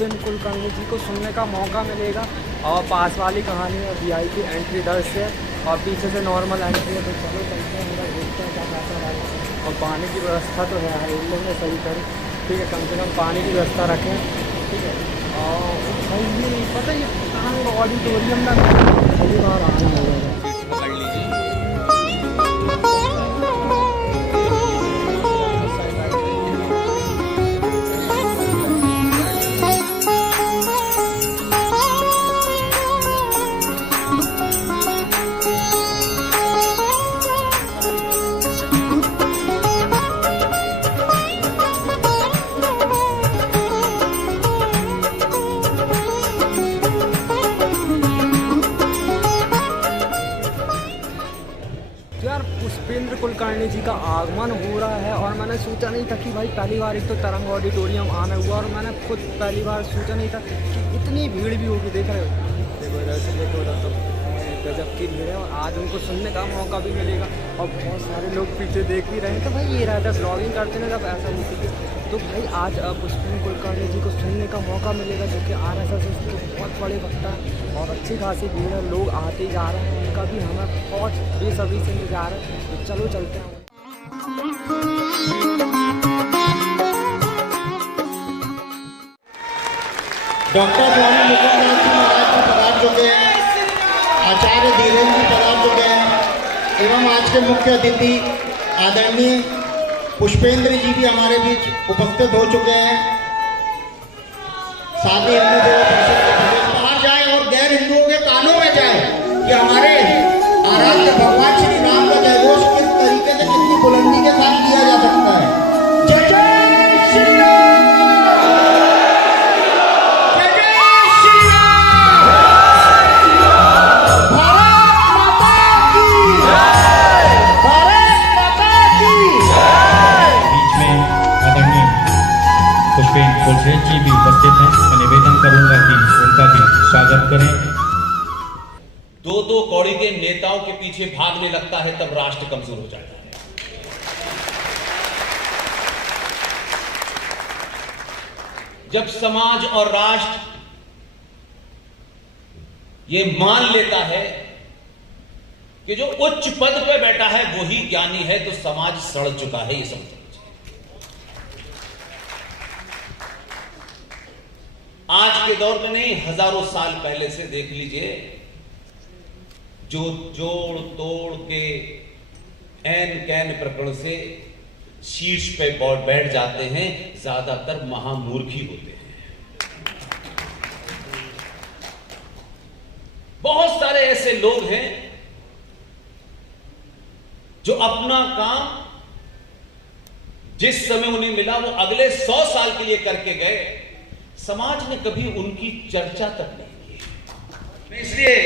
पुष्पेंद्र कुलकर्णी जी को सुनने का मौका मिलेगा। और पास वाली कहानी है VIP एंट्री 10 से और पीछे से नॉर्मल एंट्री है। तो चलो चलते हैं, मेरा देखते हैं क्या पैसा है। और पानी की व्यवस्था तो है इन लोगों ने सही करी, ठीक है, कम से कम पानी की व्यवस्था रखें, ठीक है। और भाई ये पता है ये ऑडिटोरियम में पहली बार आना होगा। यार पुष्पेंद्र कुलकर्णी जी का आगमन हो रहा है और मैंने सोचा नहीं था कि भाई पहली बार एक तो तरंग ऑडिटोरियम आना हुआ और मैंने खुद पहली बार सोचा नहीं था कि इतनी भीड़ भी होगी। देख रहे हो, देखो इधर से देखो उधर तो गजब की भीड़ है और आज उनको सुनने का मौका भी मिलेगा और बहुत सारे लोग पीछे देख भी रहे हैं। तो भाई ये रहता है ब्लॉगिंग करते ना जब ऐसा होती है, तो भाई आज पुष्पेंद्र कुलकर्णी जी को सुनने का मौका मिलेगा जो कि RSS के बहुत बड़े वक्ता है और अच्छी खासी भीड़ है, लोग आते ही जा रहे हैं, उनका भी हमें बहुत बेसब्री से इंतजार है। तो चलो चलते हैं। डॉक्टर स्वामी मुकुंदनाथ जी महाराज जी पधार चुके हैं, आचार्य धीरेन्द्र जी पधार चुके हैं एवं आज के मुख्य अतिथि आदरणीय पुष्पेंद्र जी भी हमारे बीच उपस्थित हो चुके हैं। साथ ही हिंदू देव परिषद के प्रदेश बाहर जाए और गैर हिंदुओं के कानों में जाए कि हमारे आराध्य भगवान श्री राम का जयघोष किस तरीके से कितनी बुलंदी के साथ किया जा सकता है। जय जय श्री राम, जय जय श्री राम, भारत माता की जय, भारत माता की जय। बीच में आदरणीय पुष्पेंद्र कुलकर्णी जी भी उपस्थित हैं। मैं निवेदन करूंगा कि उनका भी स्वागत करें। दो कौड़ी के नेताओं के पीछे भागने लगता है तब राष्ट्र कमजोर हो जाता है। जब समाज और राष्ट्र ये मान लेता है कि जो उच्च पद पर बैठा है वही ज्ञानी है, तो समाज सड़ चुका है, ये समझ। आज के दौर में नहीं, हजारों साल पहले से देख लीजिए, जो जोड़ तोड़ के ऐन कैन प्रकरण से शीर्ष पे बैठ जाते हैं ज्यादातर महामूर्खी होते हैं। बहुत सारे ऐसे लोग हैं जो अपना काम जिस समय उन्हें मिला वो अगले 100 साल के लिए करके गए, समाज ने कभी उनकी चर्चा तक नहीं की। मैं इसलिए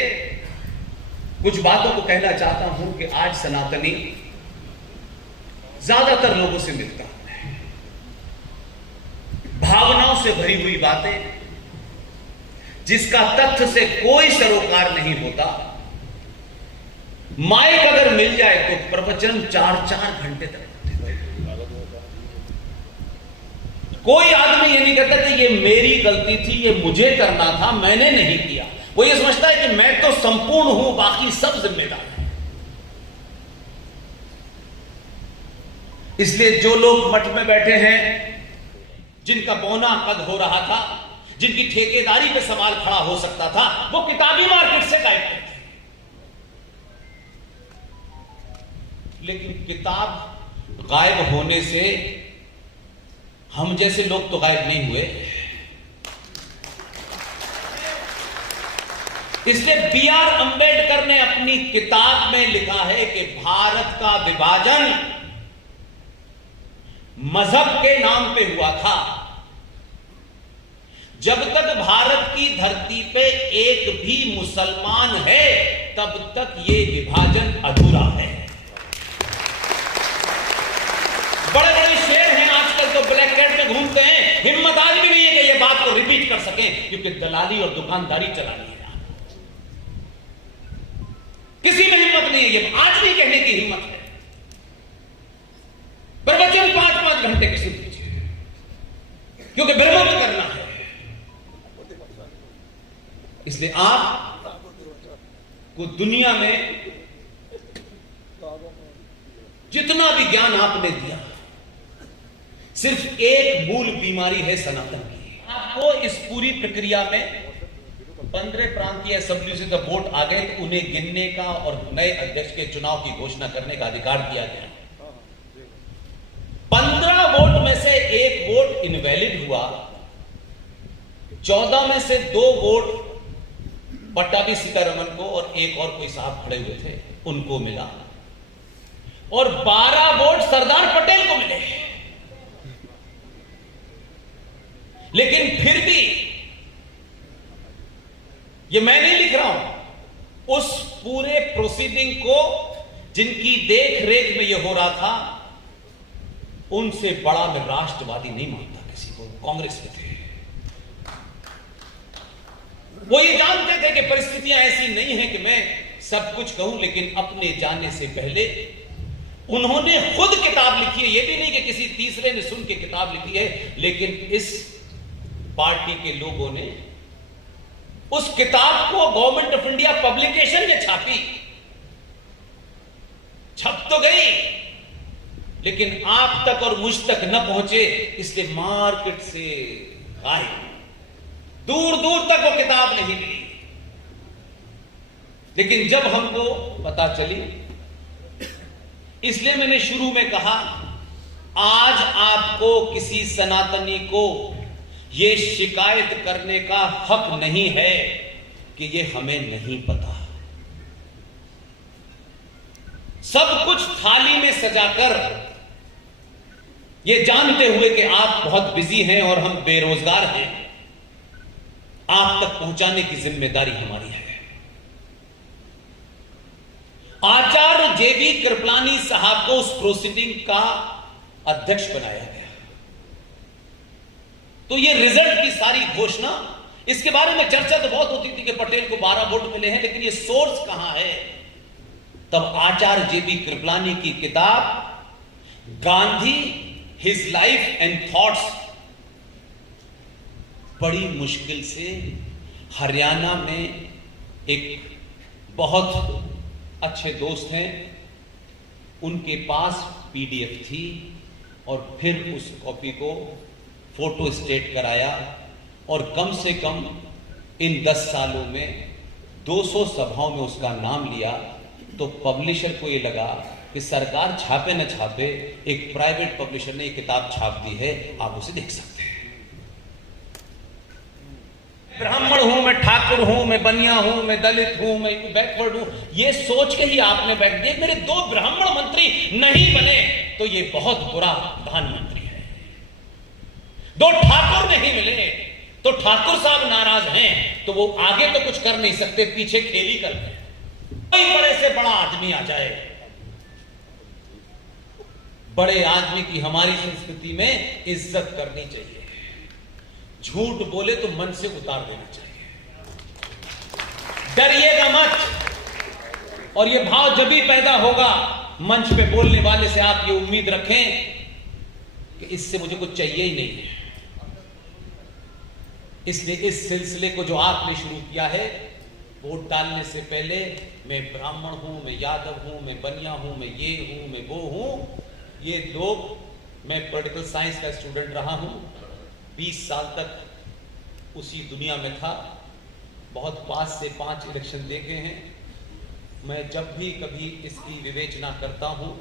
कुछ बातों को कहना चाहता हूं कि आज सनातनी ज्यादातर लोगों से मिलता है, भावनाओं से भरी हुई बातें जिसका तथ्य से कोई सरोकार नहीं होता। माइक अगर मिल जाए तो प्रवचन 4-4 घंटे तक होते। कोई आदमी ये नहीं कहता कि ये मेरी गलती थी, ये मुझे करना था, मैंने नहीं किया। वो ये समझता है कि मैं तो संपूर्ण हूं, बाकी सब जिम्मेदार हैं। इसलिए जो लोग मठ में बैठे हैं, जिनका बौना कद हो रहा था, जिनकी ठेकेदारी पे सवाल खड़ा हो सकता था, वो किताबी मार्केट से गायब थे। लेकिन किताब गायब होने से हम जैसे लोग तो गायब नहीं हुए। इसलिए B.R. अंबेडकर ने अपनी किताब में लिखा है कि भारत का विभाजन मजहब के नाम पे हुआ था। जब तक भारत की धरती पे एक भी मुसलमान है तब तक ये विभाजन अधूरा है। बड़े बड़े शेर हैं आजकल तो ब्लैक कैट में घूमते हैं, हिम्मत आज भी नहीं है कि ये बात को रिपीट कर सकें, क्योंकि दलाली और दुकानदारी चलानी है। किसी में हिम्मत नहीं है, ये आज भी कहने की हिम्मत है। प्रवचन 5-5 घंटे के सुन लीजिए, क्योंकि भ्रमित करना है। इसलिए आप को दुनिया में जितना भी ज्ञान आपने दिया, सिर्फ एक मूल बीमारी है सनातन की। आपको इस पूरी प्रक्रिया में 15 प्रांतीय असेंबली से जब वोट आ गए तो उन्हें गिनने का और नए अध्यक्ष के चुनाव की घोषणा करने का अधिकार दिया गया। 15 वोट में से एक वोट इनवैलिड हुआ, 14 में से 2 वोट पट्टाभी सीतारमन को और एक और कोई साहब खड़े हुए थे उनको मिला, और 12 वोट सरदार पटेल को मिले। लेकिन फिर भी ये मैं नहीं लिख रहा हूं, उस पूरे प्रोसीडिंग को जिनकी देख रेख में यह हो रहा था, उनसे बड़ा मैं राष्ट्रवादी नहीं मानता किसी को। कांग्रेस में थे, वो ये जानते थे कि परिस्थितियां ऐसी नहीं है कि मैं सब कुछ कहूं, लेकिन अपने जाने से पहले उन्होंने खुद किताब लिखी है। यह भी नहीं कि किसी तीसरे ने सुन के किताब लिखी है, लेकिन इस पार्टी के लोगों ने उस किताब को गवर्नमेंट ऑफ इंडिया पब्लिकेशन ने छापी, छप तो गई लेकिन आप तक और मुझ तक न पहुंचे, इसलिए मार्केट से गायब, दूर दूर तक वो किताब नहीं मिली। लेकिन जब हमको पता चली, इसलिए मैंने शुरू में कहा, आज आपको किसी सनातनी को यह शिकायत करने का हक नहीं है कि यह हमें नहीं पता। सब कुछ थाली में सजाकर, यह जानते हुए कि आप बहुत बिजी हैं और हम बेरोजगार हैं, आप तक पहुंचाने की जिम्मेदारी हमारी है। आचार्य जेबी कृपलानी साहब को उस प्रोसीडिंग का अध्यक्ष बनाया गया। तो ये रिजल्ट की सारी घोषणा, इसके बारे में चर्चा तो बहुत होती थी कि पटेल को 12 वोट मिले हैं, लेकिन ये सोर्स कहां है? तब आचार्य जेबी कृपलानी की किताब Gandhi, his life and thoughts, बड़ी मुश्किल से हरियाणा में एक बहुत अच्छे दोस्त हैं, उनके पास पीडीएफ थी, और फिर उस कॉपी को फोटो स्टेट कराया, और कम से कम इन 10 सालों में 200 सभाओं में उसका नाम लिया। तो पब्लिशर को ये लगा कि सरकार छापे न छापे, एक प्राइवेट पब्लिशर ने ये किताब छाप दी है, आप उसे देख सकते हैं। ब्राह्मण हूं, मैं ठाकुर हूं, मैं बनिया हूं, मैं दलित हूं, मैं बैकवर्ड हूं, ये सोच के ही आपने बैठ दिया। मेरे 2 ब्राह्मण मंत्री नहीं बने तो ये बहुत बुरा प्रधानमंत्री है, 2 ठाकुर नहीं मिले तो ठाकुर साहब नाराज हैं, तो वो आगे तो कुछ कर नहीं सकते, पीछे खेली कर रहे हैं। कोई बड़े से बड़ा आदमी आ जाए, बड़े आदमी की हमारी संस्कृति में इज्जत करनी चाहिए, झूठ बोले तो मन से उतार देना चाहिए, डरिएगा मत। और ये भाव जब भी पैदा होगा, मंच पे बोलने वाले से आप ये उम्मीद रखें कि इससे मुझे कुछ चाहिए ही नहीं है। इसलिए इस सिलसिले को जो आपने शुरू किया है, वोट डालने से पहले मैं ब्राह्मण हूं, मैं यादव हूं, मैं बनिया हूं, मैं ये हूं, मैं वो हूं, ये लोग, मैं पॉलिटिकल साइंस का स्टूडेंट रहा हूं, 20 साल तक उसी दुनिया में था, बहुत 5 से 5 इलेक्शन देखे हैं। मैं जब भी कभी इसकी विवेचना करता हूं,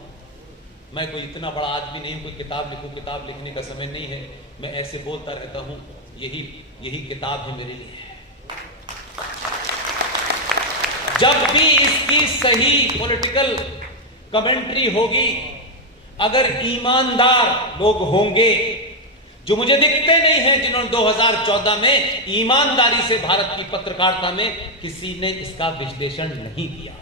मैं कोई इतना बड़ा आदमी नहीं हूं, कोई किताब लिखूं, किताब लिखने का समय नहीं है, मैं ऐसे बोलता रहता हूं, यही किताब है मेरे लिए। जब भी इसकी सही पॉलिटिकल कमेंट्री होगी, अगर ईमानदार लोग होंगे, जो मुझे दिखते नहीं हैं, जिन्होंने 2014 में ईमानदारी से भारत की पत्रकारिता में किसी ने इसका विश्लेषण नहीं किया,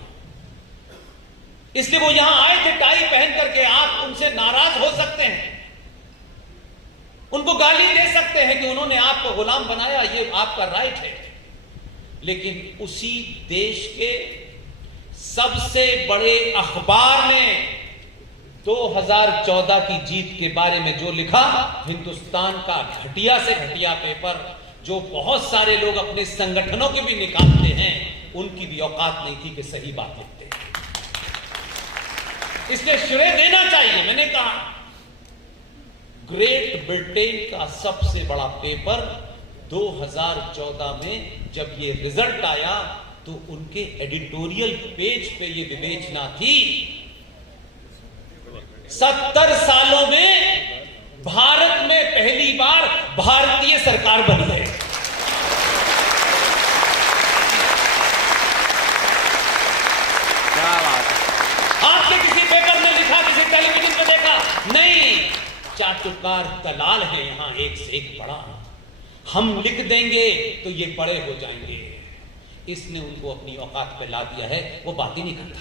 इसलिए वो यहां आए थे टाई पहन करके। आप उनसे नाराज हो सकते हैं, उनको गाली दे सकते हैं कि उन्होंने आपको गुलाम बनाया, ये आपका राइट है, लेकिन उसी देश के सबसे बड़े अखबार ने 2014 की जीत के बारे में जो लिखा, हिंदुस्तान का घटिया से घटिया पेपर, जो बहुत सारे लोग अपने संगठनों के भी निकालते हैं, उनकी भी औकात नहीं थी कि सही बात लिखते। इसलिए श्रेय देना चाहिए। मैंने कहा ग्रेट ब्रिटेन का सबसे बड़ा पेपर 2014 में जब ये रिजल्ट आया तो उनके एडिटोरियल पेज पे ये विवेचना थी, 70 सालों में भारत में पहली बार भारतीय सरकार बनी है। क्या बात है। आपने किसी पेपर में लिखा, किसी टेलीविजन पे देखा? नहीं, चाटुकार दलाल है यहां एक से एक बड़ा। हम लिख देंगे तो ये बड़े हो जाएंगे। इसने उनको अपनी औकात पे ला दिया है, वो बात ही नहीं करता।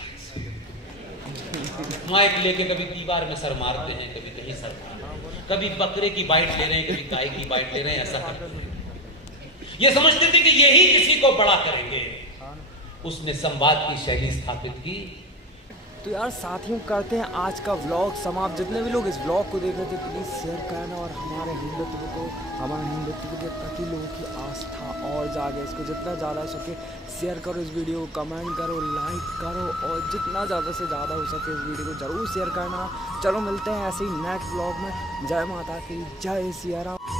माइक लेके कभी दीवार में सर मारते हैं, कभी कहीं सर मारते हैं, कभी बकरे की बाइट ले रहे हैं, कभी गाय की बाइट ले रहे हैं, ऐसा करते हैं। ये समझते थे कि यही किसी को बड़ा करेंगे। उसने संवाद की शैली स्थापित की। तो यार साथियों, करते हैं आज का व्लॉग समाप्त। जितने भी लोग इस व्लॉग को देख रहे थे प्लीज़ शेयर करना और हमारे हिंदुत्व को, हमारे हिंदुत्व के प्रति लोगों की आस्था और जागे। इसको जितना ज़्यादा हो सके शेयर करो, इस वीडियो को कमेंट करो, लाइक करो और जितना ज़्यादा से ज़्यादा हो सके इस वीडियो को ज़रूर शेयर करना। चलो मिलते हैं ऐसे ही नेक्स्ट व्लॉग में। जय माता की, जय सिया राम।